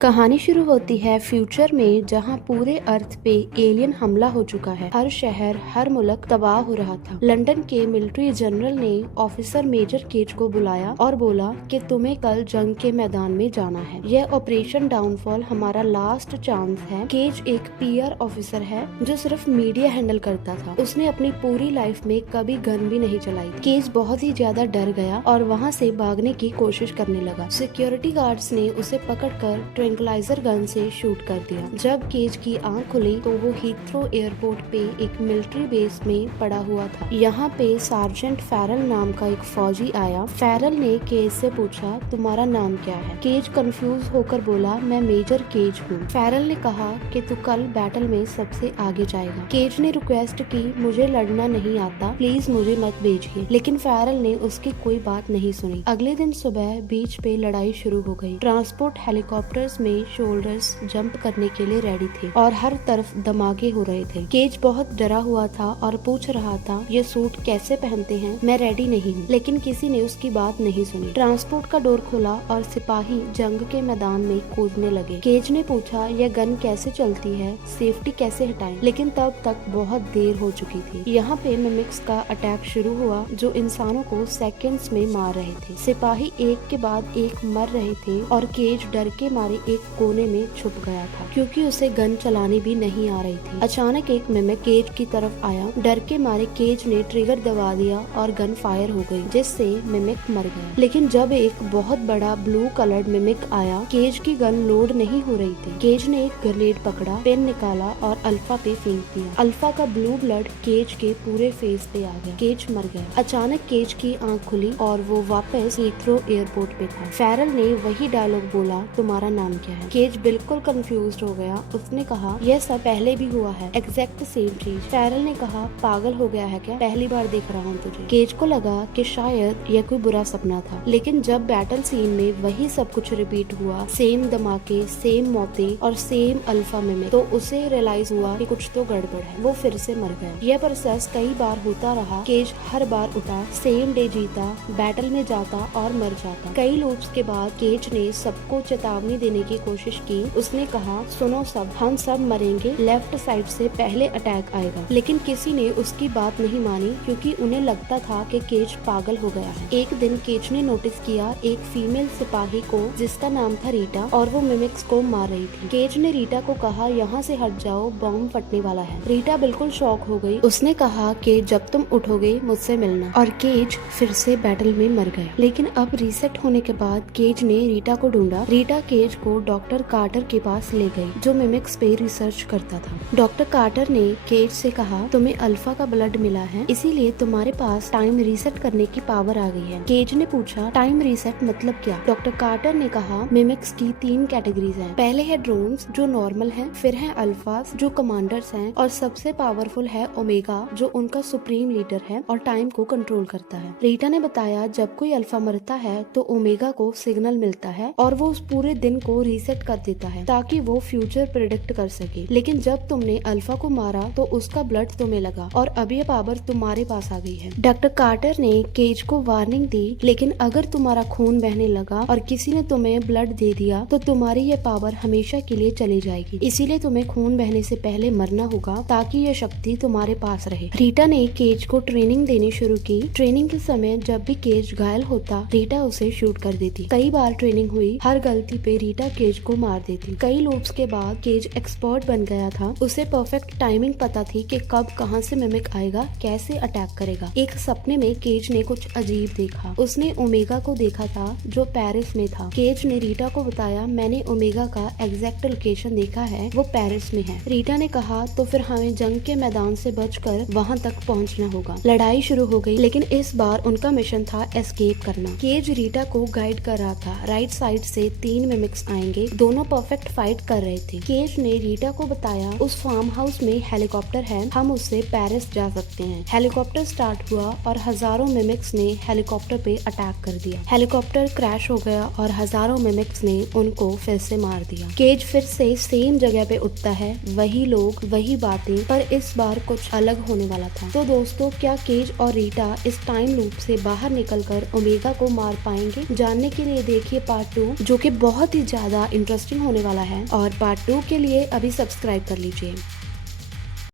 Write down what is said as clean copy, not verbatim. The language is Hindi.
कहानी शुरू होती है फ्यूचर में, जहां पूरे अर्थ पे एलियन हमला हो चुका है। हर शहर, हर मुल्क तबाह हो रहा था। लंदन के मिलिट्री जनरल ने ऑफिसर मेजर केज को बुलाया और बोला कि तुम्हें कल जंग के मैदान में जाना है। यह ऑपरेशन डाउनफॉल हमारा लास्ट चांस है। केज एक पीआर ऑफिसर है जो सिर्फ मीडिया हैंडल करता था। उसने अपनी पूरी लाइफ में कभी गन भी नहीं चलाई। केज बहुत ही ज्यादा डर गया और वहाँ से भागने की कोशिश करने लगा। सिक्योरिटी गार्ड्स ने उसे पकड़कर ट्रैंक्विलाइजर गन से शूट कर दिया। जब केज की आंख खुली तो वो हीथ्रो एयरपोर्ट पे एक मिलिट्री बेस में पड़ा हुआ था। यहाँ पे सार्जेंट फेरल नाम का एक फौजी आया। फेरल ने केज से पूछा, तुम्हारा नाम क्या है? केज कंफ्यूज होकर बोला, मैं मेजर केज हूँ। फेरल ने कहा कि तू कल बैटल में सबसे आगे जाएगा। केज ने रिक्वेस्ट की, मुझे लड़ना नहीं आता, प्लीज मुझे मत भेजिए। लेकिन फेरल ने उसकी कोई बात नहीं सुनी। अगले दिन सुबह बीच पे लड़ाई शुरू हो गई। ट्रांसपोर्ट हेलीकॉप्टर्स में शोल्डर्स जंप करने के लिए रेडी थे और हर तरफ धमाके हो रहे थे। केज बहुत डरा हुआ था और पूछ रहा था, ये सूट कैसे पहनते हैं? मैं रेडी नहीं हूँ। लेकिन किसी ने उसकी बात नहीं सुनी। ट्रांसपोर्ट का डोर खुला और सिपाही जंग के मैदान में कूदने लगे। केज ने पूछा, यह गन कैसे चलती है? सेफ्टी कैसे हटाएं? लेकिन तब तक बहुत देर हो चुकी थी। यहाँ पे मिमिक्स का अटैक शुरू हुआ जो इंसानों को सेकंड्स में मार रहे थे। सिपाही एक के बाद एक मर रहे थे और केज डर के मारे एक कोने में छुप गया था क्योंकि उसे गन चलानी भी नहीं आ रही थी। अचानक एक मिमिक केज की तरफ आया। डर के मारे केज ने ट्रिगर दबा दिया और गन फायर हो गई, जिससे मिमिक मर गया। लेकिन जब एक बहुत बड़ा ब्लू कलर्ड मिमिक आया, केज की गन लोड नहीं हो रही थी। केज ने एक ग्रेनेड पकड़ा, पेन निकाला और अल्फा पे फेंक दिया। अल्फा का ब्लू ब्लड केज के पूरे फेस पे आ गया। केज मर गया। अचानक केज की आंख खुली और वो वापस हीथ्रो एयरपोर्ट पे था। फेरल ने वही डायलॉग बोला, तुम्हारा नाम क्या है? केज बिल्कुल कंफ्यूज्ड हो गया। उसने कहा, यह सब पहले भी हुआ है, एग्जैक्ट सेम चीज। फेरल ने कहा, पागल हो गया है क्या? पहली बार देख रहा हूँ तुझे। केज को लगा कि शायद यह कोई बुरा सपना था। लेकिन जब बैटल सीन में वही सब कुछ रिपीट हुआ, सेम धमाके, सेम मौतें और सेम अल्फा मिमिक, तो उसे रियलाइज हुआ कि कुछ तो गड़बड़ है। वो फिर से मर गया। यह प्रोसेस कई बार होता रहा। केज हर बार उठा, सेम डे जीता, बैटल में जाता और मर जाता। कई लूप्स के बाद केज ने सबको चेतावनी देने की कोशिश की। उसने कहा, सुनो सब, हम सब मरेंगे, लेफ्ट साइड से पहले अटैक आएगा। लेकिन किसी ने उसकी बात नहीं मानी क्योंकि उन्हें लगता था कि केज पागल हो गया है। एक दिन केज ने नोटिस किया एक फीमेल सिपाही को जिसका नाम था रीटा, और वो मिमिक्स को मार रही थी। केज ने रीटा को कहा, यहाँ से हट जाओ, बॉम्ब फटने वाला है। रीटा बिल्कुल शॉक हो गई। उसने कहा कि जब तुम उठोगे मुझसे मिलना। और केज फिर से बैटल में मर गया। लेकिन अब रीसेट होने के बाद केज ने रीटा को ढूंढा। रीटा केज को डॉक्टर कार्टर के पास ले गई जो मिमिक्स पे रिसर्च करता था। डॉक्टर कार्टर ने केज से कहा, तुम्हें अल्फा का ब्लड मिला है, इसीलिए तुम्हारे पास टाइम रीसेट करने की पावर आ गई है। केज ने पूछा, टाइम रीसेट मतलब क्या? डॉक्टर कार्टर ने कहा, मिमिक्स की 3 कैटेगरीज हैं। पहले है ड्रोन्स जो नॉर्मल हैं, फिर है अल्फास जो कमांडर्स हैं, और सबसे पावरफुल है ओमेगा जो उनका सुप्रीम लीडर है और टाइम को कंट्रोल करता है। रीटा ने बताया, जब कोई अल्फा मरता है तो ओमेगा को सिग्नल मिलता है और वो उस पूरे दिन को रीसेट कर देता है ताकि वो फ्यूचर प्रेडिक्ट कर सके। लेकिन जब तुमने अल्फा को मारा तो उसका ब्लड तुम्हें लगा और अब ये पावर तुम्हारे पास आ गई है। डॉक्टर कार्टर ने केज को वार्निंग दी, लेकिन अगर तुम्हारा खून बहने लगा और किसी ने तुम्हें ब्लड दे दिया तो तुम्हारी ये पावर हमेशा के लिए चली जाएगी। इसीलिए तुम्हें खून बहने से पहले मरना होगा ताकि ये शक्ति तुम्हारे पास रहे। रीटा ने केज को ट्रेनिंग देनी शुरू की। ट्रेनिंग के समय जब भी केज घायल होता, रीटा उसे शूट कर देती। कई बार ट्रेनिंग हुई, हर गलती पे रीटा केज को मार देती। कई लूप्स के बाद केज एक्सपर्ट बन गया था। उसे परफेक्ट टाइमिंग पता थी कि कब कहां से मिमिक आएगा, कैसे अटैक करेगा। एक सपने में केज ने कुछ अजीब देखा। उसने ओमेगा को देखा था जो पेरिस में था। केज ने रीटा को बताया, मैंने ओमेगा का एग्जैक्ट लोकेशन देखा है, वो पेरिस में है। रीटा ने कहा, तो फिर हमें जंग के मैदान से बचकर वहां तक पहुंचना होगा। लड़ाई शुरू हो गई, लेकिन इस बार उनका मिशन था एस्केप करना। केज रीटा को गाइड कर रहा था। राइट साइड से 3 मिमिक्स आएंगे। दोनों परफेक्ट फाइट कर रहे थे। केज ने रीटा को बताया, उस फार्म हाउस में हेलीकॉप्टर है, हम उससे पेरिस जा सकते हैं। हेलीकॉप्टर स्टार्ट हुआ और हजारों मिमिक्स ने हेलीकॉप्टर पे अटैक कर दिया। हेलीकॉप्टर क्रैश हो गया और हजारों मिमिक्स ने उनको फिर से मार दिया। केज फिर से सेम जगह पे उठता है, वही लोग, वही बातें, पर इस बार कुछ अलग होने वाला था। तो दोस्तों, क्या केज और रीटा इस टाइम लूप से बाहर निकलकर ओमेगा को मार पाएंगे? जानने के लिए देखिए पार्ट 2, जो कि बहुत ही ज्यादा ज्यादा इंटरेस्टिंग होने वाला है और पार्ट 2 के लिए अभी सब्सक्राइब कर लीजिए।